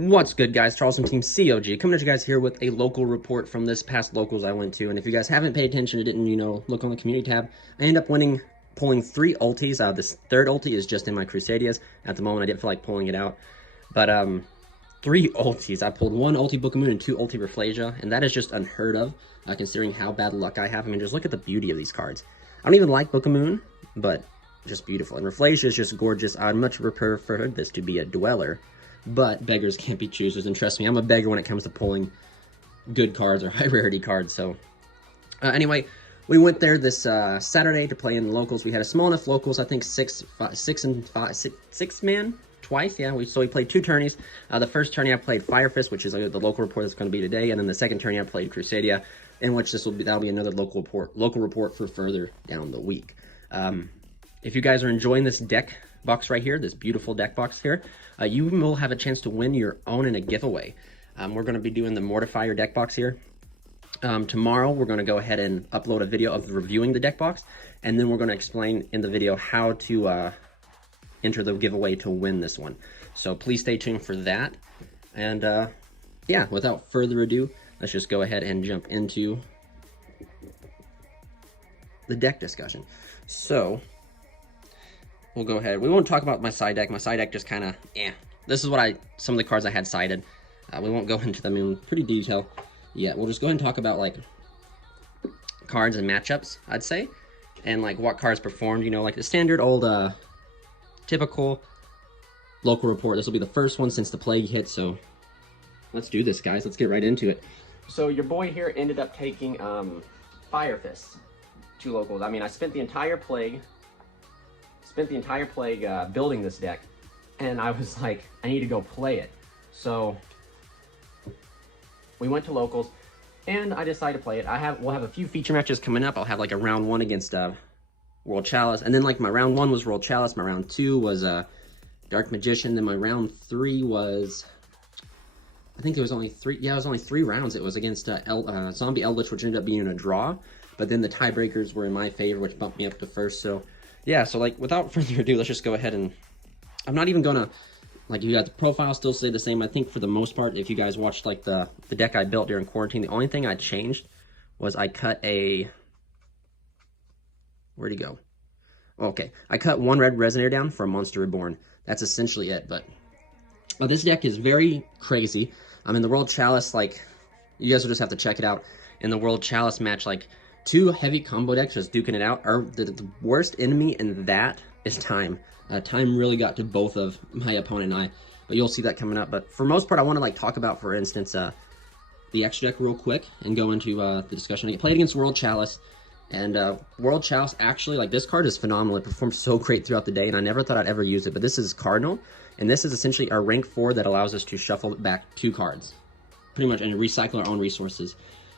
What's good, guys? Charleston Team COG coming at you guys here with a local report from this past locals I went to. And if you guys haven't paid attention or didn't, look on the community tab, I ended up pulling 3 ultis. This third ulti is just in my Crusadias. At the moment, I didn't feel like pulling it out. But 3 ultis. I pulled 1 ulti Book of Moon and 2 ulti Rafflesia, and that is just unheard of, considering how bad luck I have. I mean, just look at the beauty of these cards. I don't even like Book of Moon, but just beautiful. And Rafflesia is just gorgeous. I'd much prefer this to be a Dweller. But beggars can't be choosers, and trust me, I'm a beggar when it comes to pulling good cards or high rarity cards. So anyway, we went there this Saturday to play in the locals. We had a small enough locals, I think six man twice. Yeah, we played 2 tourneys. The first tourney I played Fire Fist, which is the local report that's going to be today, and then the second tourney I played Crusadia, in which that'll be another local report for further down the week. If you guys are enjoying this deck box right here, this beautiful deck box here, you will have a chance to win your own in a giveaway. We're going to be doing the Mortifier deck box here. Tomorrow, we're going to go ahead and upload a video of reviewing the deck box, and then we're going to explain in the video how to enter the giveaway to win this one. So please stay tuned for that. And yeah, without further ado, let's just go ahead and jump into the deck discussion. So we'll go ahead. We won't talk about my side deck. My side deck just kind of, This is some of the cards I had sided. We won't go into them in pretty detail yet. We'll just go ahead and talk about, like, cards and matchups, I'd say. And, like, what cards performed, like the standard old, typical local report. This will be the first one since the plague hit, so let's do this, guys. Let's get right into it. So your boy here ended up taking, Fire Fist, 2 locals. I mean, I spent the entire plague building this deck, and I was like, I need to go play it. So we went to locals, and I decided to play it. We'll have a few feature matches coming up. I'll have like a round 1 against World Chalice, and then like my round 1 was World Chalice, my round 2 was Dark Magician, then my round 3 was, I think it was only 3. Yeah, it was only 3 rounds. It was against Zombie Eldritch, which ended up being a draw, but then the tiebreakers were in my favor, which bumped me up to first. So yeah, so like without further ado, let's just go ahead and I'm not even gonna, like, you got the profile still stay the same. I think for the most part, if you guys watched like the deck I built during quarantine, the only thing I changed was I cut where'd he go? Okay, I cut 1 red Resonator down for a Monster Reborn. That's essentially it, but this deck is very crazy. In the World Chalice, like, you guys will just have to check it out. In the World Chalice match, like, 2 heavy combo decks just duking it out. The worst enemy in that is Time. Time really got to both of my opponent and I, but you'll see that coming up. But for most part, I want to like talk about, for instance, the extra deck real quick and go into the discussion. I played against World Chalice, and World Chalice actually, like, this card is phenomenal. It performs so great throughout the day, and I never thought I'd ever use it. But this is Cardinal, and this is essentially our rank 4 that allows us to shuffle back 2 cards, pretty much, and recycle our own resources.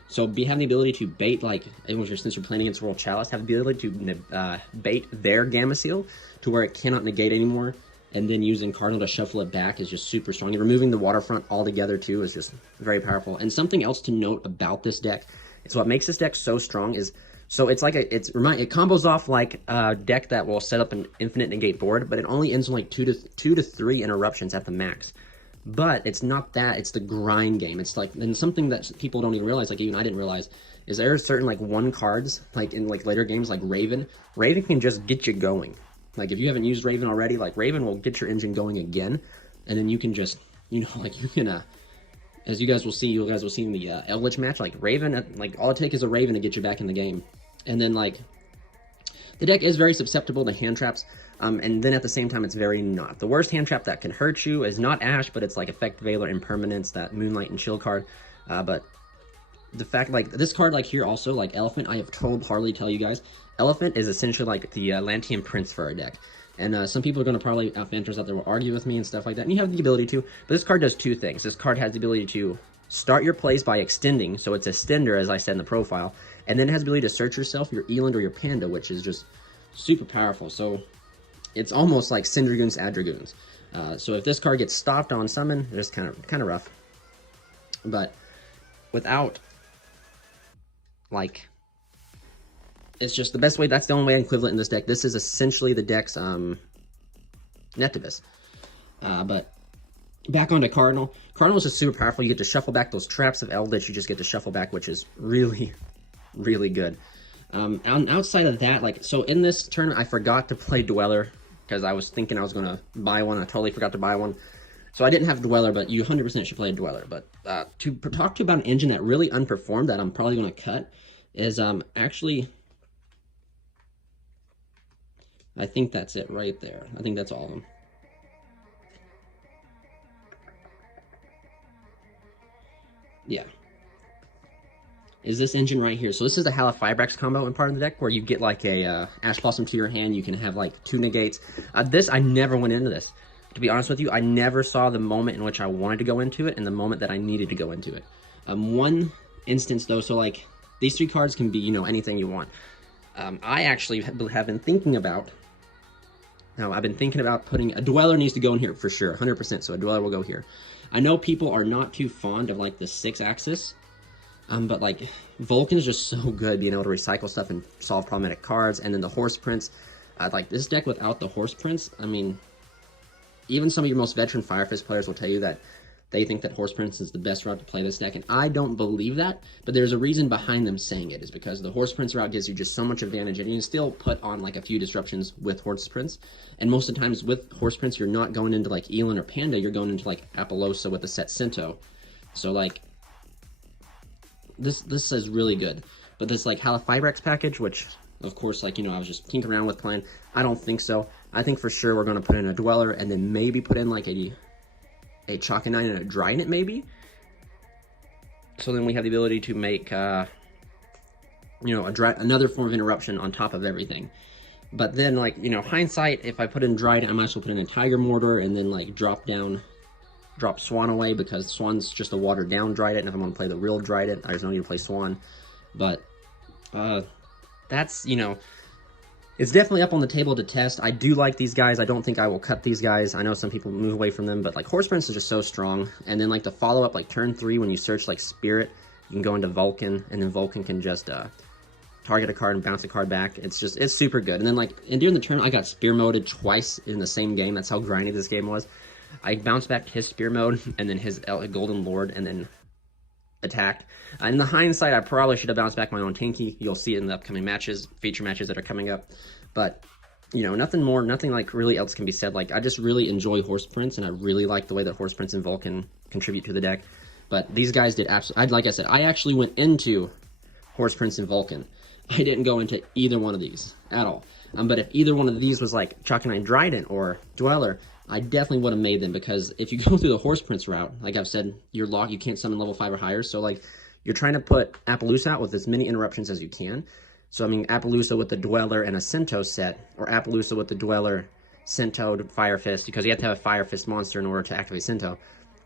So have the ability to bait, like, since you're playing against World Chalice, have the ability to bait their Gamma Seal to where it cannot negate anymore, and then using Cardinal to shuffle it back is just super strong. And removing the Waterfront altogether, too, is just very powerful. And something else to note about this deck is what makes this deck so strong is, so it's like it combos off like a deck that will set up an infinite negate board, but it only ends in like 2 to 3 interruptions at the max. But it's not that, it's the grind game. It's like, and something that people don't even realize, like even I didn't realize, is there are certain like 1 cards, like in like later games, like Raven. Raven can just get you going. Like if you haven't used Raven already, like Raven will get your engine going again, and then you can just, like you can, as you guys will see in the Eldritch match, like Raven, like all it takes is a Raven to get you back in the game. And then like, the deck is very susceptible to hand traps, and then at the same time, it's very not. The worst hand trap that can hurt you is not Ash, but it's like Effect Veiler Impermanence, that Moonlight and Chill card. But the fact, like, this card, like here also, like Elephant, I have told Harley, tell you guys, Elephant is essentially like the Lantian Prince for our deck. And some people are going to probably, fanters out there will argue with me and stuff like that, and you have the ability to, but this card does 2 things. This card has the ability to start your plays by extending, so it's a Stender, as I said in the profile, and then it has the ability to search yourself, your Eland or your Panda, which is just super powerful. So it's almost like Syndragoons, Adragoons. So if this card gets stopped on summon, it's kind of rough. But without, like, it's just the best way. That's the only way equivalent in this deck. This is essentially the deck's Netivis. But Back onto Cardinal. Cardinal is just super powerful. You get to shuffle back those traps of Eldritch. You just get to shuffle back, which is really, really good. Outside of that, like, so in this tournament, I forgot to play Dweller because I was thinking I was going to buy one. I totally forgot to buy one. So I didn't have Dweller, but you 100% should play a Dweller. But to talk to you about an engine that really unperformed that I'm probably going to cut is actually, I think that's it right there. I think that's all of them. Yeah. Is this engine right here. So this is the Halafibrax combo in part of the deck where you get like a Ash Blossom to your hand. You can have like 2 negates. This, I never went into this. To be honest with you, I never saw the moment in which I wanted to go into it and the moment that I needed to go into it. One instance though, so like these 3 cards can be, you know, anything you want. I actually have been thinking about, I've been thinking about putting, a Dweller needs to go in here for sure, 100%, so a Dweller will go here. I know people are not too fond of like the 6-axis, but like Vulcan is just so good being able to recycle stuff and solve problematic cards. And then the Horse Prince, like this deck without the Horse Prince, I mean, even some of your most veteran Fire Fist players will tell you that they think that Horse Prince is the best route to play this deck, and I don't believe that, but there's a reason behind them saying it, is because the Horse Prince route gives you just so much advantage, and you can still put on like a few disruptions with Horse Prince, and most of the times with Horse Prince, you're not going into like Elin or Panda, you're going into like Apollousa with a set Cento, so like, this is really good, but this like Halafibrax package, which of course, like, you know, I was just tinkering around with playing, I don't think so. I think for sure we're going to put in a Dweller, and then maybe put in like a Chakanine and a Drynet maybe. So then we have the ability to make, you know, another form of interruption on top of everything. But then, like, you know, hindsight, if I put in Drynet, I might as well put in a Tiger Mortar and then like drop Swan away, because Swan's just a watered down Drynet, and if I'm going to play the real Drynet, there's no need to play Swan. But that's, you know, it's definitely up on the table to test. I do like these guys. I don't think I will cut these guys. I know some people move away from them, but like Horse Prince is just so strong. And then like the follow-up, like turn 3, when you search like Spirit, you can go into Vulcan, and then Vulcan can just target a card and bounce a card back. It's super good. And then like, and during the turn, I got Spear Moded twice in the same game. That's how grindy this game was. I bounced back his Spear Mode, and then his Golden Lord, and then attacked. In the hindsight, I probably should have bounced back my own Tinky. You'll see it in the upcoming matches, feature matches that are coming up. But, you know, nothing like really else can be said. Like, I just really enjoy Horse Prince, and I really like the way that Horse Prince and Vulcan contribute to the deck. But these guys did absolutely, like I said, I actually went into Horse Prince and Vulcan. I didn't go into either one of these at all. But if either one of these was like Chakanine Dryden or Dweller, I definitely would have made them, because if you go through the Horse Prince route, like I've said, you're locked, you can't summon level 5 or higher, so like, you're trying to put Apollousa out with as many interruptions as you can. So I mean, Apollousa with the Dweller and a Cento set, or Apollousa with the Dweller, Cento, Fire Fist, because you have to have a Fire Fist monster in order to activate Cento.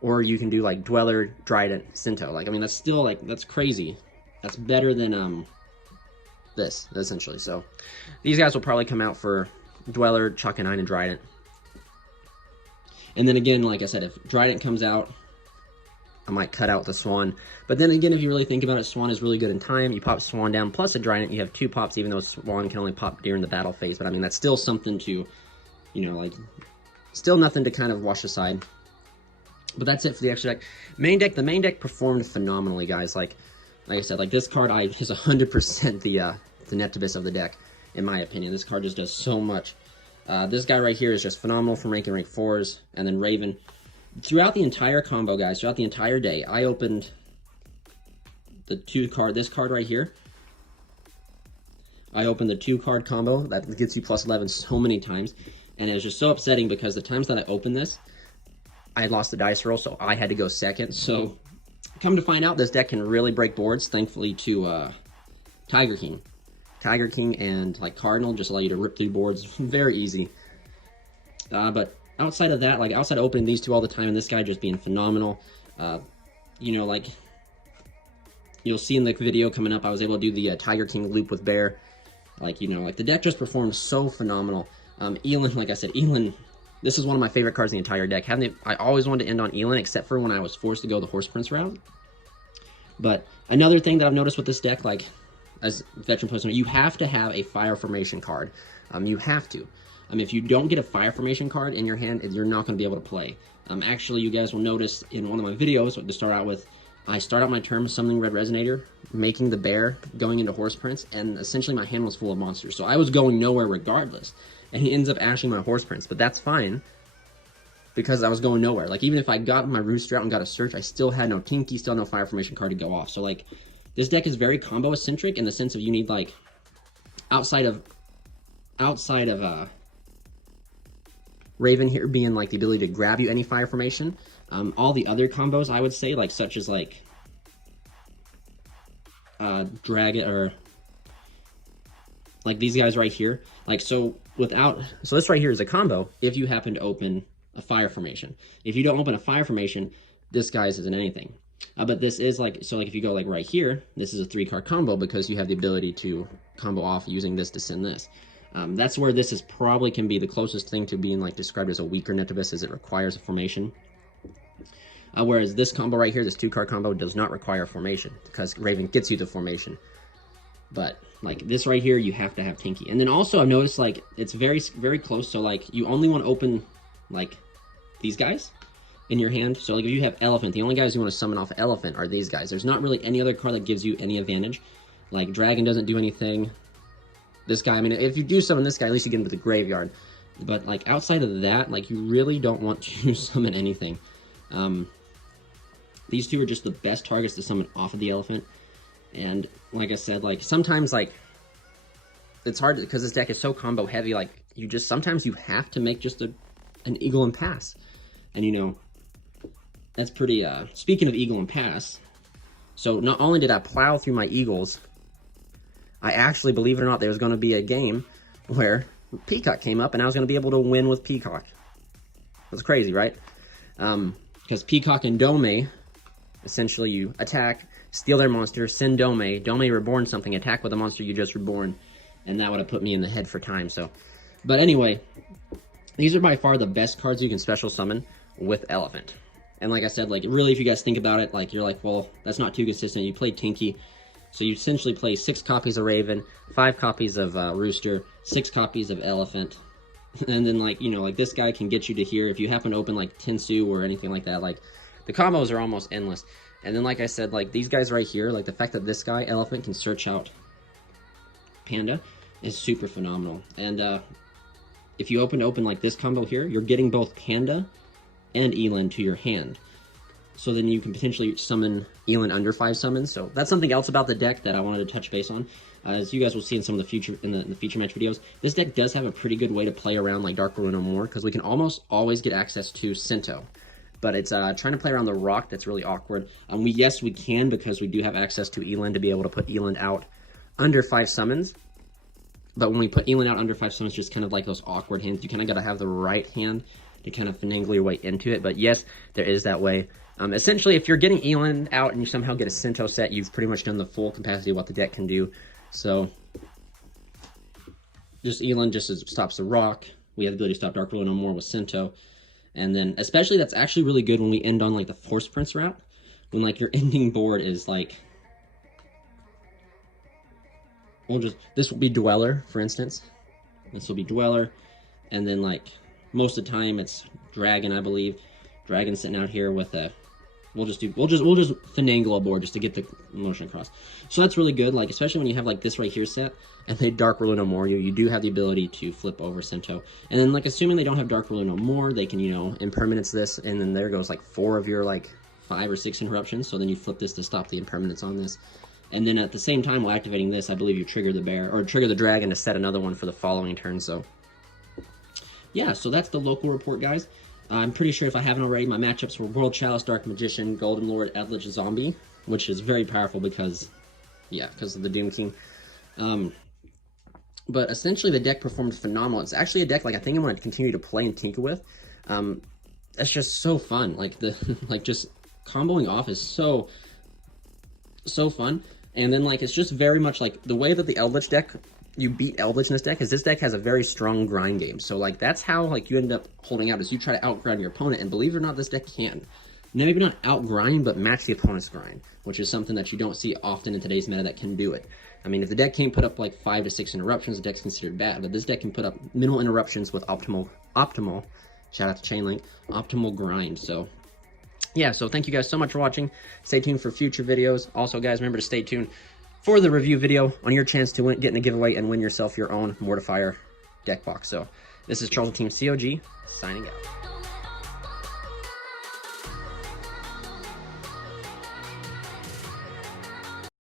Or you can do like Dweller, Dryden, Cento. Like, I mean, that's still like, that's crazy. That's better than this, essentially. So these guys will probably come out for Dweller, Chakanine, and Dryden. And then again, like I said, if Dryden comes out, I might cut out the Swan. But then again, if you really think about it, Swan is really good in time. You pop Swan down plus a Dryden, you have 2 pops, even though Swan can only pop during the battle phase. But I mean, that's still something to, you know, like, still nothing to kind of wash aside. But that's it for the extra deck. Main deck, the main deck performed phenomenally, guys. Like I said, like this card is 100% the Netibus of the deck, in my opinion. This card just does so much. This guy right here is just phenomenal from rank and rank 4s, and then Raven. Throughout the entire combo, guys, throughout the entire day, I opened the this card right here. I opened the 2-card combo that gets you plus 11 so many times, and it was just so upsetting because the times that I opened this, I had lost the dice roll, so I had to go second. So, come to find out, this deck can really break boards, thankfully to Tiger King. Tiger King and like Cardinal just allow you to rip through boards very easy. But outside of that, like outside of opening these 2 all the time and this guy just being phenomenal, you know, like you'll see in the video coming up, I was able to do the Tiger King loop with Bear. Like, you know, like the deck just performs so phenomenal. Elin, like I said, Elin, this is one of my favorite cards in the entire deck. I always wanted to end on Elin, except for when I was forced to go the Horse Prince route. But another thing that I've noticed with this deck, like, as veteran players know, you have to have a Fire Formation card. You have to. If you don't get a fire formation card in your hand, you're not going to be able to play. Actually, you guys will notice in one of my videos to start out with, I start out my turn summoning Red Resonator, making the bear, going into Horse Prince, and essentially my hand was full of monsters. So I was going nowhere regardless. And he ends up ashing my Horse Prince, but that's fine because I was going nowhere. Like, even if I got my Rooster out and got a Search, I still had no Tinky, still no Fire Formation card to go off. So, like, this deck is very combo-centric in the sense of you need, like, outside of Raven here being, like, the ability to grab you any Fire Formation, all the other combos, I would say, like, such as, like, Dragon, or, like, these guys right here. Like, so this right here is a combo if you happen to open a Fire Formation. If you don't open a Fire Formation, this guy's isn't anything. But this is, like, so, like, if you go, like, right here, this is a 3-card combo because you have the ability to combo off using this to send this. That's where this is probably can be the closest thing to being, like, described as a weaker Netivus, as it requires a formation. Whereas this combo right here, this 2-card combo, does not require a formation because Raven gets you the formation. But, like, this right here, you have to have Tinky. And then also, I've noticed, like, it's very, very close. So, like, you only want to open, like, these guys in your hand. So, like, if you have Elephant, the only guys you want to summon off Elephant are these guys. There's not really any other card that gives you any advantage. Like, Dragon doesn't do anything. This guy, I mean, if you do summon this guy, at least you get into the graveyard. But, like, outside of that, like, you really don't want to summon anything. These two are just the best targets to summon off of the Elephant. And, like I said, like, sometimes, like, it's hard because this deck is so combo heavy, like, sometimes you have to make just an Eagle and Pass. And, you know, that's pretty, speaking of Eagle and Pass, so not only did I plow through my Eagles, I actually, believe it or not, there was going to be a game where Peacock came up and I was going to be able to win with Peacock. That's crazy, right? Because Peacock and Dome, essentially you attack, steal their monster, send Dome, Dome reborn something, attack with a monster you just reborn, and that would have put me in the head for time, so. But anyway, these are by far the best cards you can special summon with Elephant. And like I said, like, really, if you guys think about it, like, you're like, well, that's not too consistent. You play Tinky, so you essentially play 6 copies of Raven, 5 copies of Rooster, 6 copies of Elephant, and then, like, you know, like, this guy can get you to here. If you happen to open, like, Tensu or anything like that, like, the combos are almost endless. And then, like I said, like, these guys right here, like, the fact that this guy, Elephant, can search out Panda is super phenomenal. And if you open like this combo here, you're getting both Panda and Elin to your hand. So then you can potentially summon Elin under 5 summons. So that's something else about the deck that I wanted to touch base on. As you guys will see in some of the future in the feature match videos, this deck does have a pretty good way to play around like Dark Rune no more, because we can almost always get access to Sinto. But it's trying to play around the rock that's really awkward. Yes, we can, because we do have access to Elin to be able to put Elin out under 5 summons. But when we put Elin out under 5 summons, just kind of like those awkward hands, you kind of got to have the right hand to kind of finagle your way into it. But yes, there is that way. Essentially, if you're getting Elin out and you somehow get a Sinto set, you've pretty much done the full capacity of what the deck can do. So, just Elin just stops the rock. We have the ability to stop Dark Rune no more with Sinto. And then, especially, that's actually really good when we end on, like, the Force Prince route. When, like, your ending board is, like... This will be Dweller, for instance. This will be Dweller. And then, like, most of the time, it's Dragon, I believe. Dragon sitting out here with a... We'll just finagle a board just to get the motion across. So that's really good, like, especially when you have, like, this right here set, and they Dark Rune no more, you do have the ability to flip over Sinto. And then, like, assuming they don't have Dark Rune no more, they can, you know, impermanence this, and then there goes, like, 4 of your, like, 5 or 6 interruptions, so then you flip this to stop the impermanence on this. And then at the same time, while activating this, I believe you trigger the bear, or trigger the dragon to set another one for the following turn, so... Yeah, so that's the local report, guys. I'm pretty sure, if I haven't already, my matchups were World Chalice, Dark Magician, Golden Lord, Eldritch Zombie, which is very powerful because, yeah, because of the Doom King. But essentially, the deck performed phenomenal. It's actually a deck, like, I think I'm going to continue to play and tinker with. That's just so fun. Like, just comboing off is so fun. And then, like, it's just very much, like, the way that the Eldritch deck... You beat Eldritch in this deck, is this deck has a very strong grind game. So, like, that's how, like, you end up holding out, is you try to outgrind your opponent, and believe it or not, this deck can. Maybe not outgrind, but match the opponent's grind, which is something that you don't see often in today's meta that can do it. I mean, if the deck can't put up like 5 to 6 interruptions, the deck's considered bad. But this deck can put up minimal interruptions with optimal, shout out to Chainlink, optimal grind. So yeah, so thank you guys so much for watching. Stay tuned for future videos. Also, guys, remember to stay tuned for the review video on your chance to get in a giveaway and win yourself your own Mortifier deck box. So this is Charles Team COG signing out.